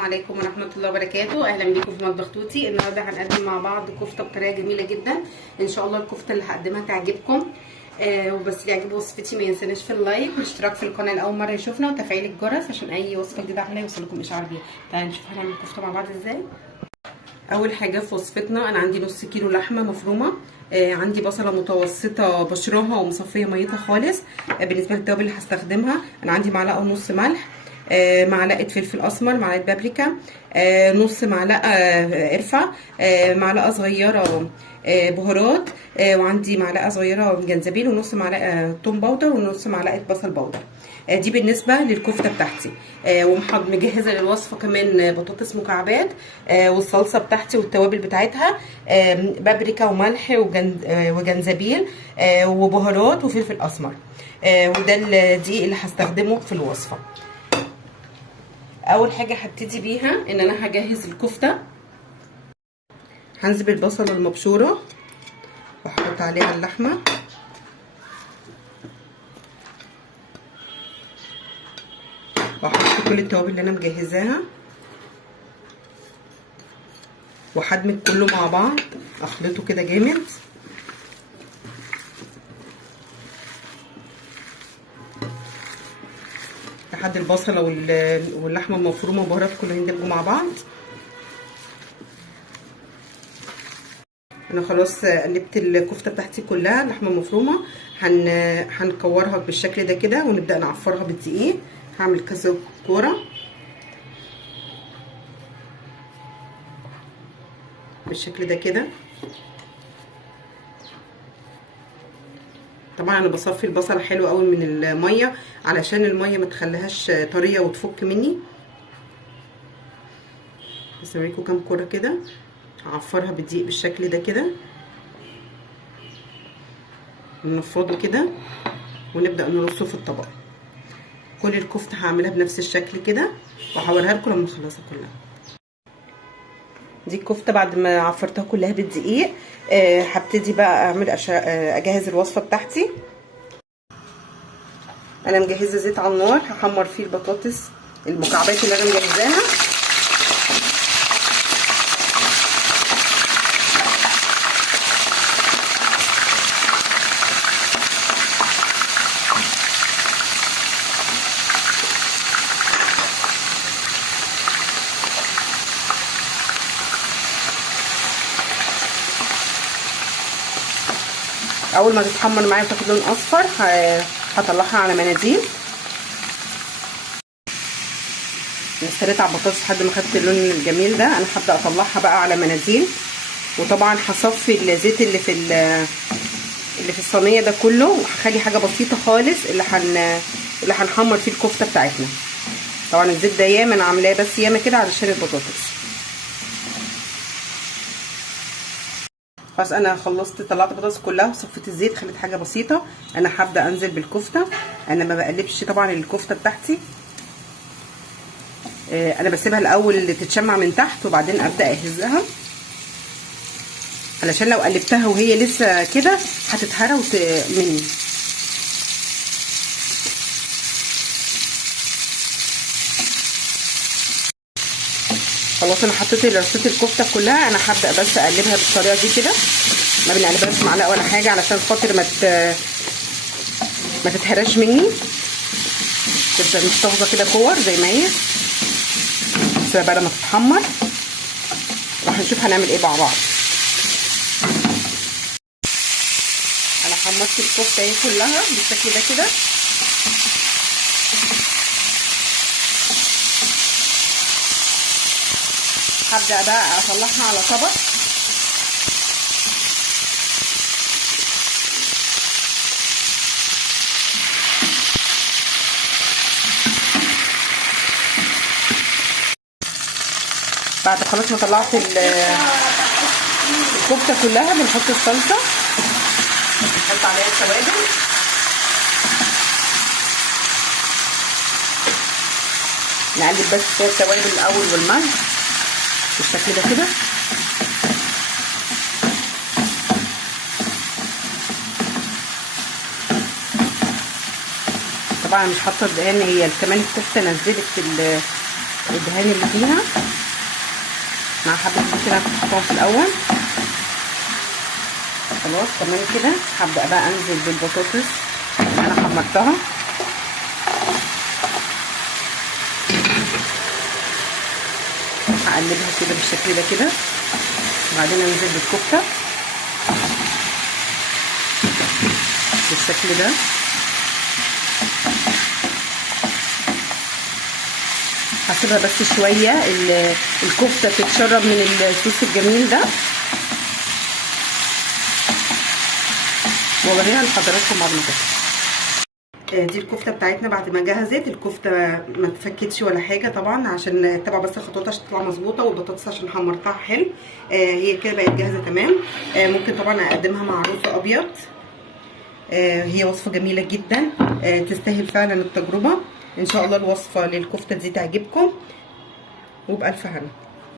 عليكم ورحمة الله وبركاته. اهلا بيكم في مطبخ توتي. النهارده هنقدم مع بعض كفته بطريقه جميله جدا. ان شاء الله الكفته اللي هقدمها تعجبكم. وبس اللي يعجبه وصفتي ما ينساناش في اللايك والاشتراك في القناه لاول مره يشوفنا وتفعيل الجرس عشان اي وصفه جديده اعملها يوصلكم اشعار بيها. تعالوا نشوف هنعمل الكفته مع بعض ازاي. اول حاجه في وصفتنا انا عندي نص كيلو لحمه مفرومه. عندي بصله متوسطه بشرها ومصفيه ميتها خالص. بالنسبه للتوابل اللي هستخدمها انا عندي معلقه ونص ملح، معلقه فلفل اسمر، معلقه بابريكا، نص معلقه قرفه، معلقه صغيره بهارات، وعندي معلقه صغيره جنزبيل ونص معلقه توم باودر ونص معلقه بصل باودر. دي بالنسبه للكفته بتاعتي. ومجهزه للوصفه كمان بطاطس مكعبات، والصلصه بتاعتي والتوابل بتاعتها بابريكا وملح وجنزبيل وبهارات وفلفل اسمر. وده الدقيق اللي هستخدمه في الوصفه. اول حاجه هبتدي بيها ان انا هجهز الكفته. هنزل البصله المبشوره واحط عليها اللحمه، واحط كل التوابل اللي انا مجهزاها وهدمج كله مع بعض، اخلطه كده جامد. لحد البصله واللحمه المفرومه والبهارات كلهم يندمجوا مع بعض. انا خلاص قلبت الكفته بتاعتي كلها لحمه مفرومه. هنكورها بالشكل ده كده ونبدا نعفرها بالدقيق. هعمل كذا كوره بالشكل ده كده. طبعا انا بصفي البصله حلو قوي من الميه علشان الميه ما تخليهاش طريه وتفك مني. بس اوريكم كام كوره كده. هعفرها بالدقيق بالشكل ده كده، ننفضه كده ونبدا نرصه في الطبق. كل الكفته هعملها بنفس الشكل كده وهوريها لكم لما اخلصها كلها. دي الكفته بعد ما عفرتها كلها بالدقيق. هبتدي بقى اعمل اجهز الوصفه بتاعتي. انا مجهزه زيت على النار هحمر فيه البطاطس المكعبات اللي انا مجهزاها. اول ما تتحمر معايا وتاخد لون اصفر هطلعها على مناديل. استنيت على البطاطس لحد ما خدت اللون الجميل ده. انا هبدا اطلعها بقى على مناديل، وطبعا هصفي الزيت اللي في الصينيه ده كله، وهخلي حاجه بسيطه خالص اللي هنحمر فيه الكفته بتاعتنا. طبعا الزيت ده ياما انا عاملاه بس ياما كده علشان البطاطس. خلاص انا خلصت، طلعت البطاطس كلها وصفيت الزيت، خليت حاجه بسيطه. انا هبدا انزل بالكفته. انا ما بقلبش طبعا الكفته بتاعتي، انا بسيبها الاول تتشمع من تحت وبعدين ابدا اهزها، علشان لو قلبتها وهي لسه كده هتتهرى مني. خلاص انا رصيت الكفته كلها. انا هبدا بس اقلبها بالطريقه دي كده، ما بنقلبهاش معلقه ولا حاجه علشان خاطر ما تتهراش مني، تبدا مستوظه كده كور زي ما هي. بس بقى لما تتحمر وهنشوف هنعمل ايه مع بعض. انا حمرت الكفته اهي كلها بالشكل ده كده. هبدأ بقى اطلعها على طبق. بعد خلاص ما طلعت الكفتة كلها بنحط الصلصة، بنحط عليها التوابل. نقلب بس فيها التوابل الاول والملح بالشكل ده كده. طبعا مش حاطه الدهان، هي كمان الكفته نزلت الدهان اللي فيها مع حبه الزيت اللي انا حطيتهم في الاول. خلاص تمام كده. هبدا بقى انزل بالبطاطس اللي انا حمرتها. هقلبها كده بالشكل ده كده، وبعدين انزل بالكفته بالشكل ده. هسيبها بس شويه الكفته تتشرب من الصوص الجميل ده، واوريها لحضراتكم بعد ما تخلص. دي الكفته بتاعتنا بعد ما جهزت. الكفته ما اتفكتش ولا حاجه طبعا، عشان اتبع بس الخطوات عشان تطلع مظبوطه، والبطاطس عشان حمرتها حلو. هي كده بقت جاهزه تمام. ممكن طبعا اقدمها مع رز ابيض. هي وصفه جميله جدا، تستاهل فعلا التجربه. ان شاء الله الوصفه للكفته دي تعجبكم، وبألف هنا.